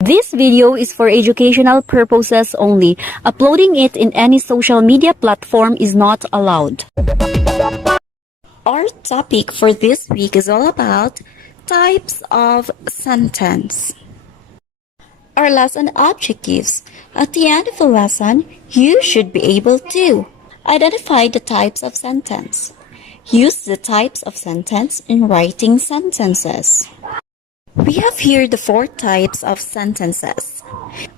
This video is for educational purposes only. Uploading it in any social media platform is not allowed. Our topic for this week is all about types of sentence. Our lesson objectives. At the end of the lesson, you should be able to identify the types of sentence. Use the types of sentence in writing sentences. We have here the 4 types of sentences: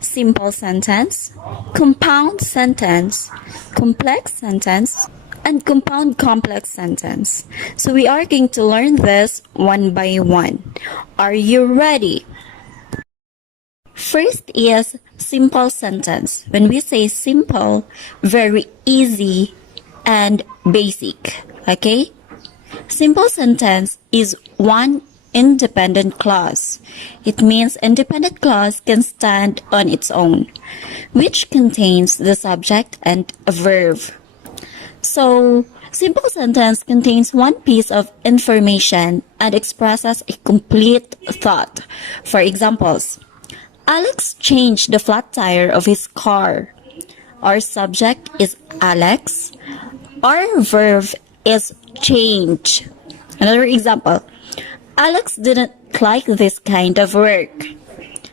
simple sentence, compound sentence, complex sentence, and compound complex sentence. So we are going to learn this one by one. Are you ready? First is simple sentence. When we say simple, very easy and basic. Okay? Simple sentence is one independent clause. It means independent clause can stand on its own, which contains the subject and a verb. So, simple sentence contains one piece of information and expresses a complete thought. For examples, Alex changed the flat tire of his car. Our subject is Alex. Our verb is change. Another example, Alex didn't like this kind of work.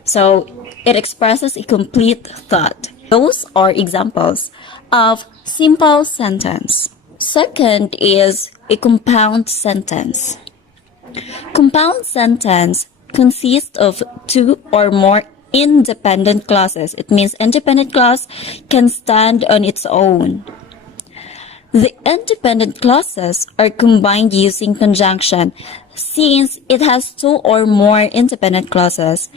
So, it expresses a complete thought. Those are examples of simple sentence. Second is a compound sentence. Compound sentence consists of 2 or more independent clauses. It means independent clause can stand on its own. The independent clauses are combined using conjunction. Since it has 2 or more independent clauses,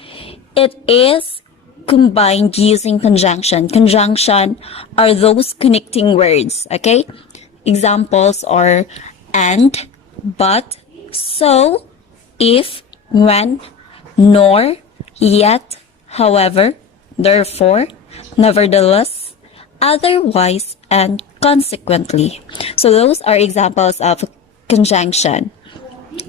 it is combined using conjunction. Conjunction are those connecting words, okay? Examples are and, but, so, if, when, nor, yet, however, therefore, nevertheless, otherwise, and consequently. So those are examples of conjunction.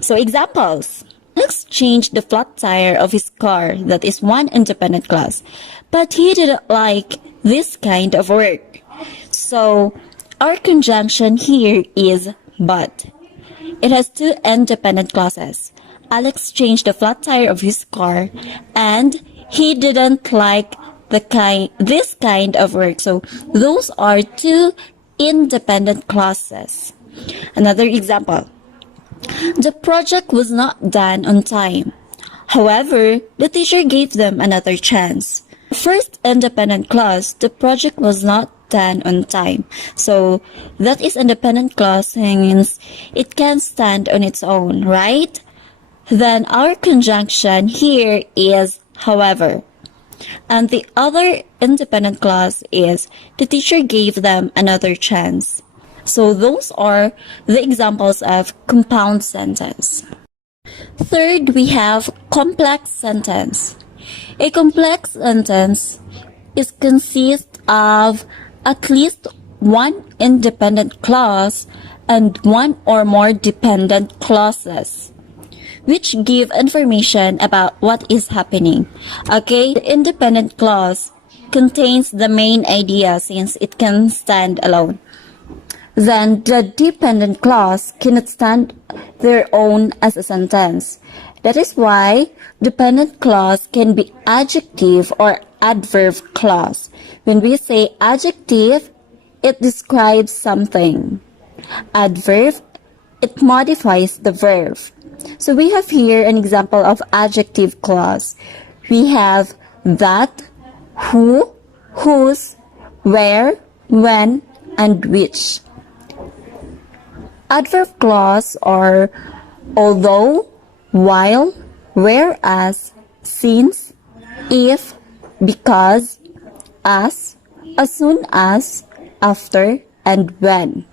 So examples. Alex changed the flat tire of his car. That is one independent clause. But he didn't like this kind of work. So our conjunction here is but. It has 2 independent clauses. Alex changed the flat tire of his car and he didn't like this kind of work. So those are 2 independent clauses. Another example. The project was not done on time. However, the teacher gave them another chance. First independent clause, the project was not done on time. So that is independent clause, means it can stand on its own, right? Then our conjunction here is however. And the other independent clause is the teacher gave them another chance. So those are the examples of compound sentence. Third, we have complex sentence. A complex sentence consists of at least one independent clause and 1 or more dependent clauses, which give information about what is happening. Okay, the independent clause contains the main idea since it can stand alone. Then the dependent clause cannot stand their own as a sentence. That is why dependent clause can be adjective or adverb clause. When we say adjective, it describes something. Adverb, it modifies the verb. So we have here an example of adjective clause. We have that, who, whose, where, when, and which. Adverb clause are although, while, whereas, since, if, because, as soon as, after, and when.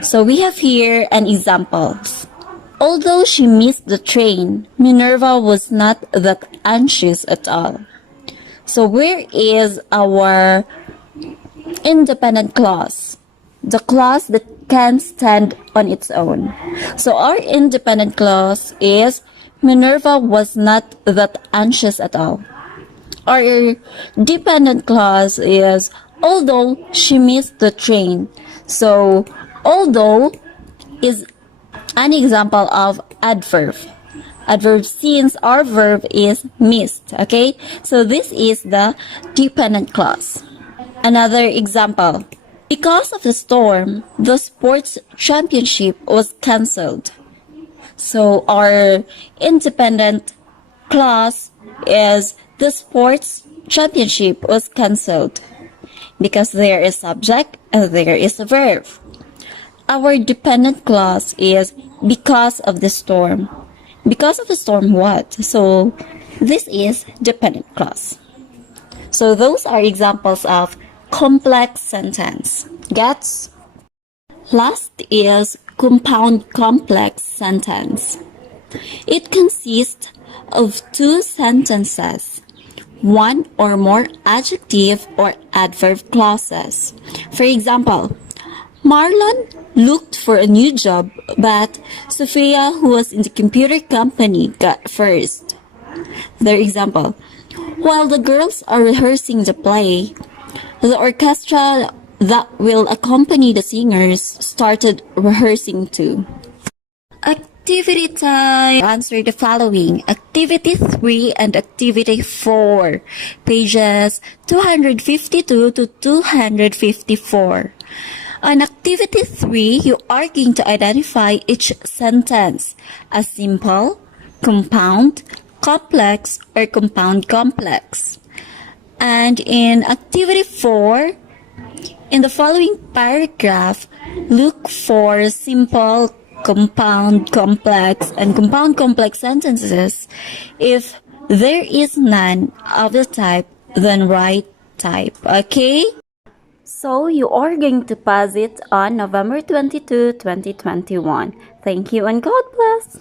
So we have here an example. Although she missed the train, Minerva was not that anxious at all. So where is our independent clause? The clause that can stand on its own. So our independent clause is Minerva was not that anxious at all. Our dependent clause is although she missed the train. So, although is an example of adverb. Adverb since our verb is missed. Okay? So, this is the dependent clause. Another example. Because of the storm, the sports championship was cancelled. So our independent clause is the sports championship was cancelled because there is subject and there is a verb. Our dependent clause is because of the storm. Because of the storm what? So this is dependent clause. So those are examples of complex sentence. Gets? Last is compound complex sentence. It consists of two sentences, one or more adjective or adverb clauses. For example, Marlon looked for a new job, but Sophia, who was in the computer company, got first. Their example, while the girls are rehearsing the play, the orchestra that will accompany the singers started rehearsing too. Activity time. Answer the following. Activity 3 and Activity 4. Pages 252 to 254. On Activity 3, you are going to identify each sentence as simple, compound, complex, or compound complex. And in Activity 4, in the following paragraph, look for simple, compound, complex, and compound complex sentences. If there is none of the type, then write type. Okay? So you are going to pass it on November 22, 2021. Thank you and God bless.